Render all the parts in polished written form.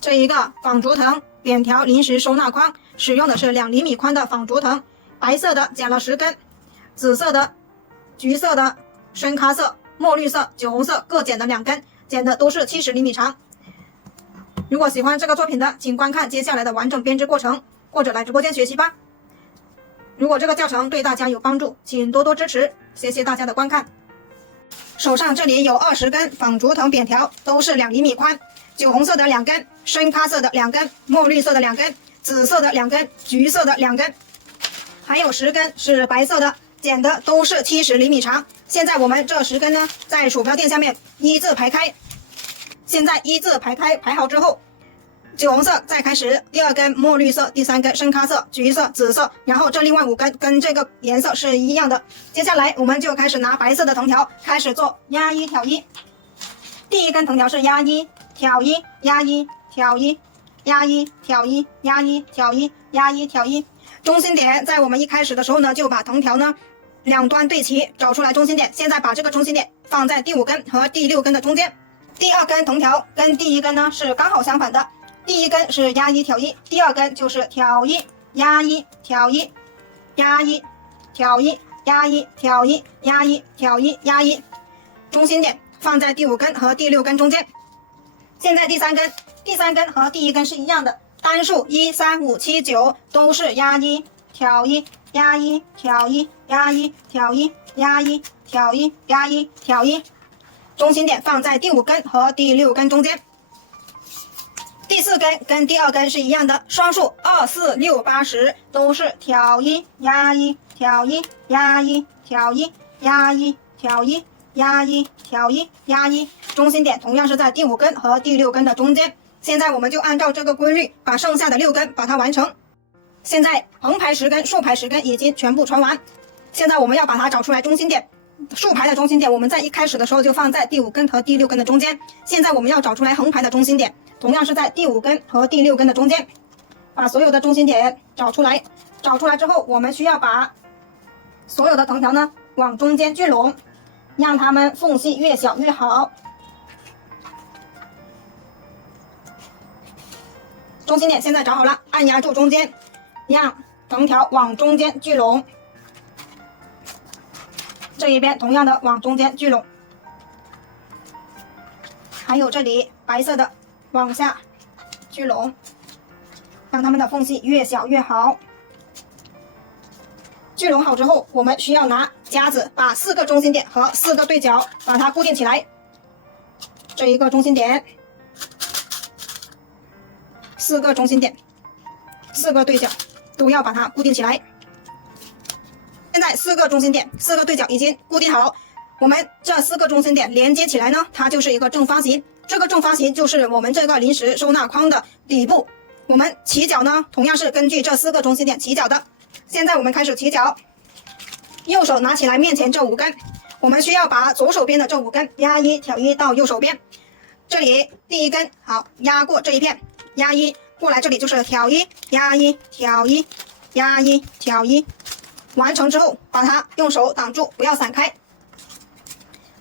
这一个纺竹藤扁条临时收纳筐，使用的是2厘米宽的纺竹藤，白色的剪了10根，紫色的、橘色的、深咖色、墨绿色、酒红色各剪了2根，剪的都是70厘米长。如果喜欢这个作品的，请观看接下来的完整编织过程，或者来直播间学习吧。如果这个教程对大家有帮助，请多多支持，谢谢大家的观看。手上这里有20根纺竹藤扁条，都是2厘米宽，酒红色的2根，深咖色的2根，墨绿色的2根，紫色的2根，橘色的2根，还有10根是白色的，剪的都是70厘米长。现在我们这10根呢，在鼠标垫下面一字排开。现在一字排开，排好之后，酒红色再开始，第2根墨绿色，第3根深咖色、橘色、紫色，然后这另外5根跟这个颜色是一样的。接下来我们就开始拿白色的藤条开始做压1挑1。第1根藤条是压1挑1，压1挑1，压1挑1，压1挑1，压1挑1。中心点在我们一开始的时候呢，就把藤条呢两端对齐，找出来中心点。现在把这个中心点放在第5根和第6根的中间。第2根藤条跟第1根呢是刚好相反的，第1根是压1挑1，第2根就是挑1，压1挑1，压1挑1，压1挑1，压1挑1，压1。中心点放在第5根和第6根中间。现在第3根和第1根是一样的，单数1、3、5、7、9都是压1挑1，压1挑1，压1挑1，压1挑1，压1挑1。中心点放在第5根和第6根中间。第4根跟第2根是一样的，双数2、4、6、8、10都是挑1，压1挑1，压1挑1，压1挑1，压1挑1，压1。中心点同样是在第5根和第6根的中间。现在我们就按照这个规律，把剩下的6根把它完成。现在横排10根，竖排10根已经全部穿完。现在我们要把它找出来中心点。竖排的中心点我们在一开始的时候就放在第5根和第6根的中间。现在我们要找出来横排的中心点，同样是在第5根和第6根的中间。把所有的中心点找出来，找出来之后，我们需要把所有的藤条呢往中间聚拢，让它们缝隙越小越好。中心点现在找好了，按压住中间，让藤条往中间聚拢。这一边同样的往中间聚拢，还有这里白色的往下聚拢，让它们的缝隙越小越好。聚拢好之后，我们需要拿夹子把4个中心点和4个对角把它固定起来。这一个中心点，4个中心点，4个对角都要把它固定起来。现在4个中心点、4个对角已经固定好，我们这4个中心点连接起来呢，它就是一个正方形。这个正方形就是我们这个临时收纳筐的底部。我们起角呢，同样是根据这4个中心点起角的。现在我们开始起角，右手拿起来面前这5根，我们需要把左手边的这5根压1挑1到右手边。这里第1根好压过这一片，压1过来，这里就是挑1，压1挑1，压1挑1。完成之后，把它用手挡住，不要散开。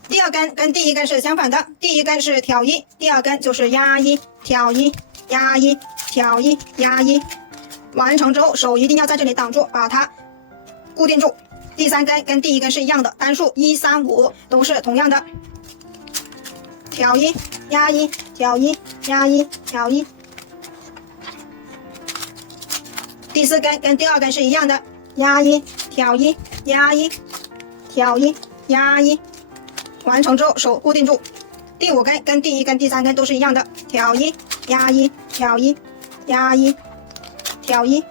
第2根跟第1根是相反的，第1根是挑1，第2根就是压1挑1，压1挑1，压1。完成之后，手一定要在这里挡住，把它固定住。第3根跟第1根是一样的，单数1、3、5都是同样的，挑1，压1挑1，压1挑1。第4根跟第2根是一样的，压1挑1，压1挑1，压1。完成之后手固定住。第5根跟第1根、第3根都是一样的，挑1，压1挑1，压1挑1。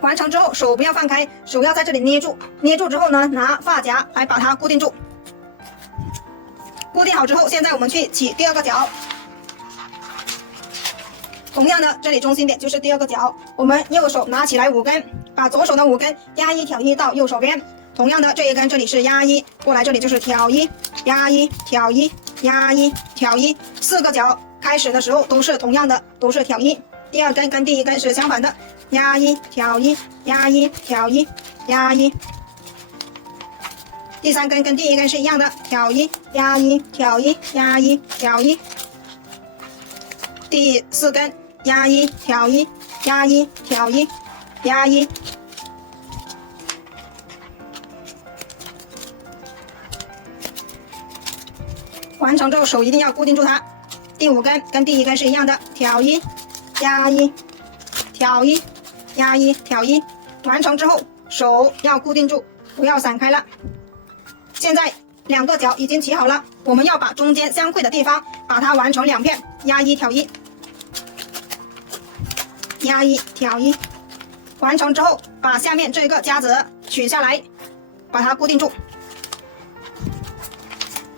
完成之后手不要放开，手要在这里捏住，捏住之后呢，拿发夹来把它固定住。固定好之后，现在我们去起第2个角。同样的，这里中心点就是第2个角，我们右手拿起来5根，把左手的5根压1挑1到右手边。同样的，这一根这里是压1，过来这里就是挑1，压1挑1，压1挑1。4个角开始的时候都是同样的，都是挑1。第2根跟第1根是相反的，压1挑1，压1挑1，压1。第3根跟第1根是一样的，挑1，压1挑1，压1挑1。第4根压1挑1，压1挑1，压1。完成之后手一定要固定住它。第5根跟第1根是一样的，挑1，压1，挑1，压1，挑1。完成之后手要固定住，不要散开了。现在2个角已经起好了，我们要把中间相会的地方把它完成2片，压1挑1，压1挑1。完成之后把下面这个夹子取下来，把它固定住。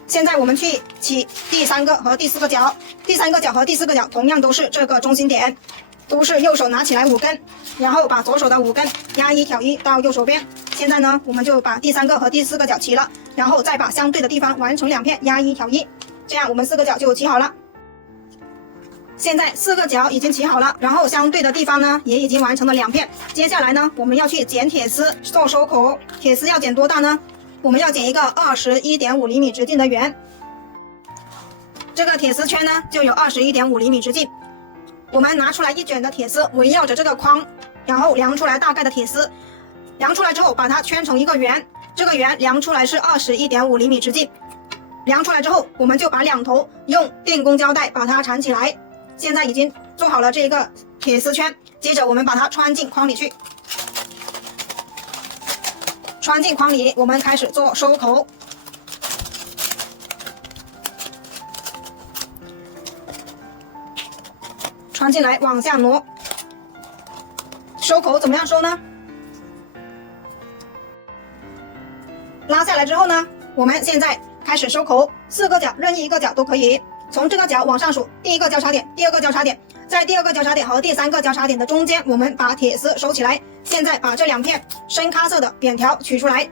现在我们去起第3个和第4个角，第3个角和第4个角同样都是这个中心点，都是右手拿起来5根，然后把左手的5根压1挑1到右手边。现在呢，我们就把第3个和第4个角起了，然后再把相对的地方完成2片，压1挑1，这样我们4个角就起好了。现在4个角已经起好了，然后相对的地方呢也已经完成了2片。接下来呢，我们要去剪铁丝做收口。铁丝要剪多大呢？我们要剪一个21.5厘米直径的圆，这个铁丝圈呢就有21.5厘米直径。我们拿出来1卷的铁丝，围绕着这个框，然后量出来大概的铁丝，量出来之后把它圈成一个圆，这个圆量出来是21.5厘米直径。量出来之后，我们就把2头用电工胶带把它缠起来。现在已经做好了这个铁丝圈，接着我们把它穿进框里去。穿进框里，我们开始做收口。穿进来，往下挪。收口怎么样收呢？拉下来之后呢，我们现在开始收口，4个角任意一个角都可以。从这个角往上数，第1个交叉点，第2个交叉点，在第2个交叉点和第3个交叉点的中间，我们把铁丝收起来。现在把这2片深咖色的扁条取出来。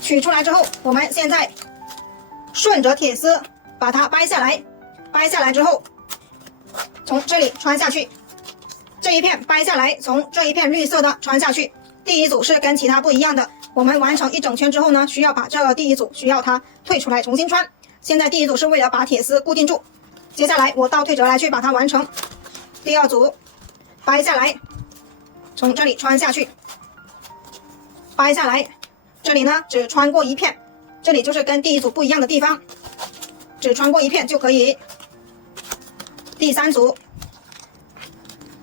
取出来之后，我们现在顺着铁丝把它掰下来。掰下来之后，从这里穿下去。这一片掰下来，从这一片绿色的穿下去。第1组是跟其他不一样的。我们完成1整圈之后呢，需要把这个第1组需要它退出来重新穿。现在第1组是为了把铁丝固定住。接下来我倒退折来去把它完成。第2组掰下来，从这里穿下去。掰下来，这里呢只穿过1片，这里就是跟第1组不一样的地方，只穿过1片就可以。第3组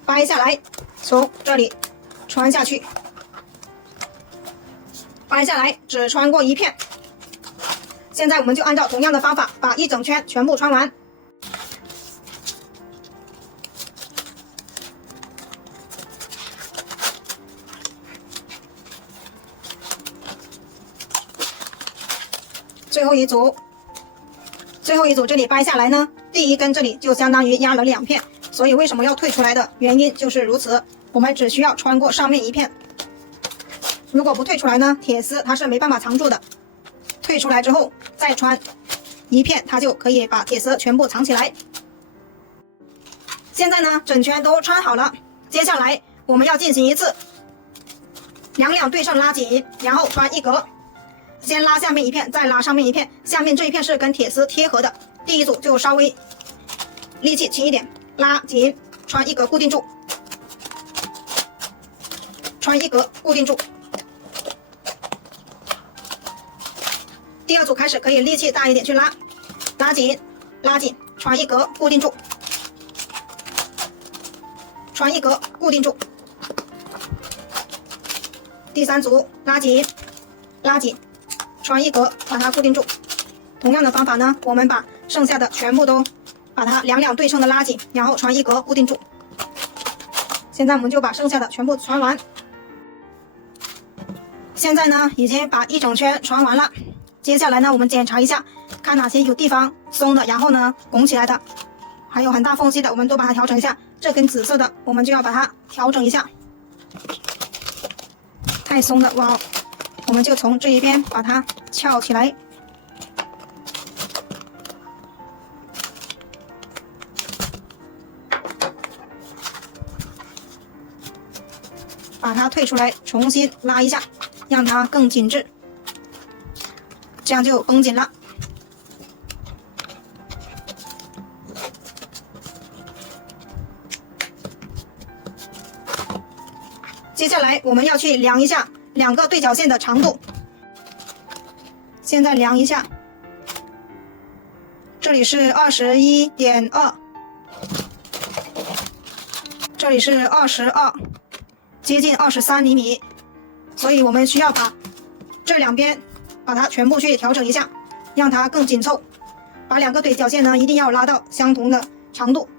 掰下来，从这里穿下去。掰下来只穿过1片。现在我们就按照同样的方法把1整圈全部穿完。最后一组这里掰下来呢，第1根这里就相当于压了2片，所以为什么要退出来的原因就是如此。我们只需要穿过上面1片，如果不退出来呢，铁丝它是没办法藏住的。退出来之后再穿1片，它就可以把铁丝全部藏起来。现在呢，整圈都穿好了，接下来我们要进行一次两对称拉紧，然后穿1格。先拉下面1片，再拉上面1片，下面这一片是跟铁丝贴合的。第1组就稍微力气轻一点，拉紧，穿1格固定住，穿1格固定住。第2组开始可以力气大一点去拉，拉紧，拉紧，穿1格固定住，穿1格固定住。第3组拉紧，拉紧，穿1格把它固定住。同样的方法呢，我们把剩下的全部都把它两对称的拉紧，然后穿1格固定住。现在我们就把剩下的全部穿完。现在呢，已经把1整圈穿完了。接下来呢，我们检查一下，看哪些有地方松的，然后呢拱起来的，还有很大缝隙的，我们都把它调整一下。这根紫色的，我们就要把它调整一下。太松的，哇，我们就从这一边把它翘起来。把它退出来，重新拉一下，让它更紧致，这样就绷紧了。接下来我们要去量一下两个对角线的长度。现在量一下，这里是21.2，这里是22，接近23厘米，所以我们需要把这两边把它全部去调整一下，让它更紧凑。把两个对角线呢一定要拉到相同的长度。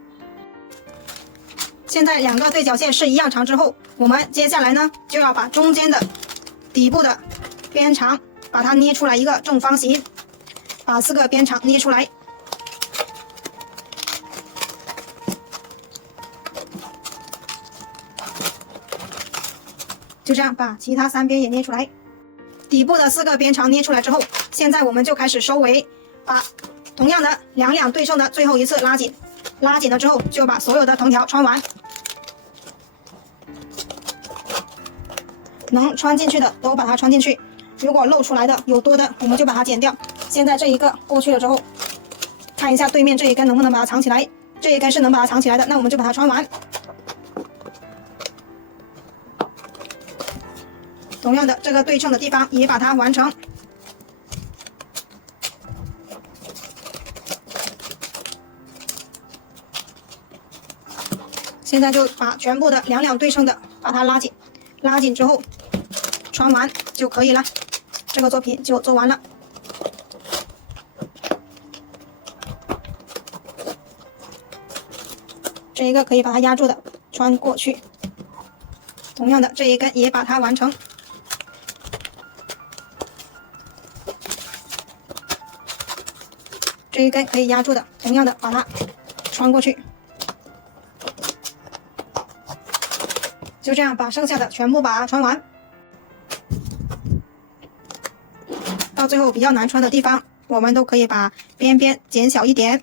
现在两个对角线是一样长之后，我们接下来呢就要把中间的底部的边长把它捏出来一个正方形，把4个边长捏出来。就这样把其他3边也捏出来。底部的4个边长捏出来之后，现在我们就开始收尾，把同样的两对称的最后一次拉紧。拉紧了之后，就把所有的藤条穿完。能穿进去的都把它穿进去，如果露出来的有多的，我们就把它剪掉。现在这一个过去了之后，看一下对面这一根能不能把它藏起来。这一根是能把它藏起来的，那我们就把它穿完。同样的，这个对称的地方也把它完成。现在就把全部的两对称的把它拉紧，拉紧之后穿完就可以了。这个作品就做完了。这一个可以把它压住的穿过去，同样的这一根也把它完成。这一根可以压住的，同样的把它穿过去。就这样把剩下的全部把它穿完。到最后比较难穿的地方，我们都可以把边边减小一点。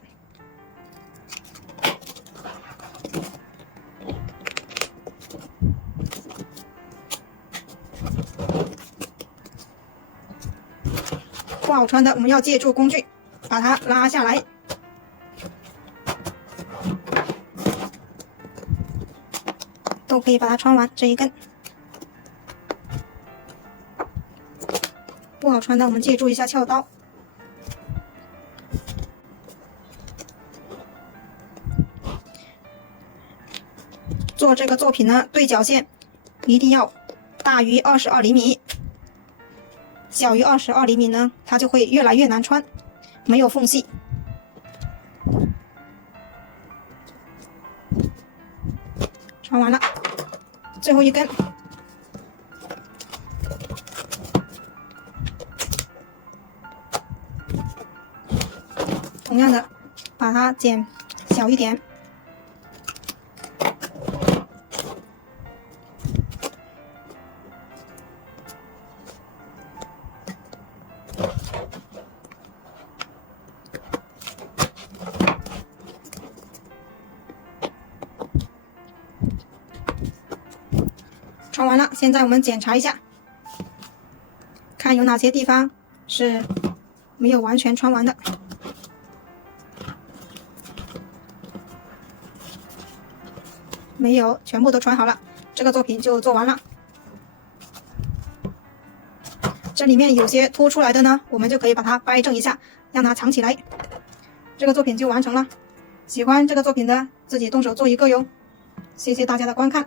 不好穿的，我们要借助工具把它拉下来。都可以把它穿完这一根。不好穿的，我们借助一下撬刀。做这个作品呢，对角线一定要大于22厘米，小于22厘米呢，它就会越来越难穿，没有缝隙。穿完了，最后一根，同样的把它剪小一点。穿完了，现在我们检查一下，看有哪些地方是没有完全穿完的。没有，全部都穿好了，这个作品就做完了。这里面有些凸出来的呢，我们就可以把它掰正一下，让它藏起来。这个作品就完成了。喜欢这个作品的，自己动手做一个哟。谢谢大家的观看。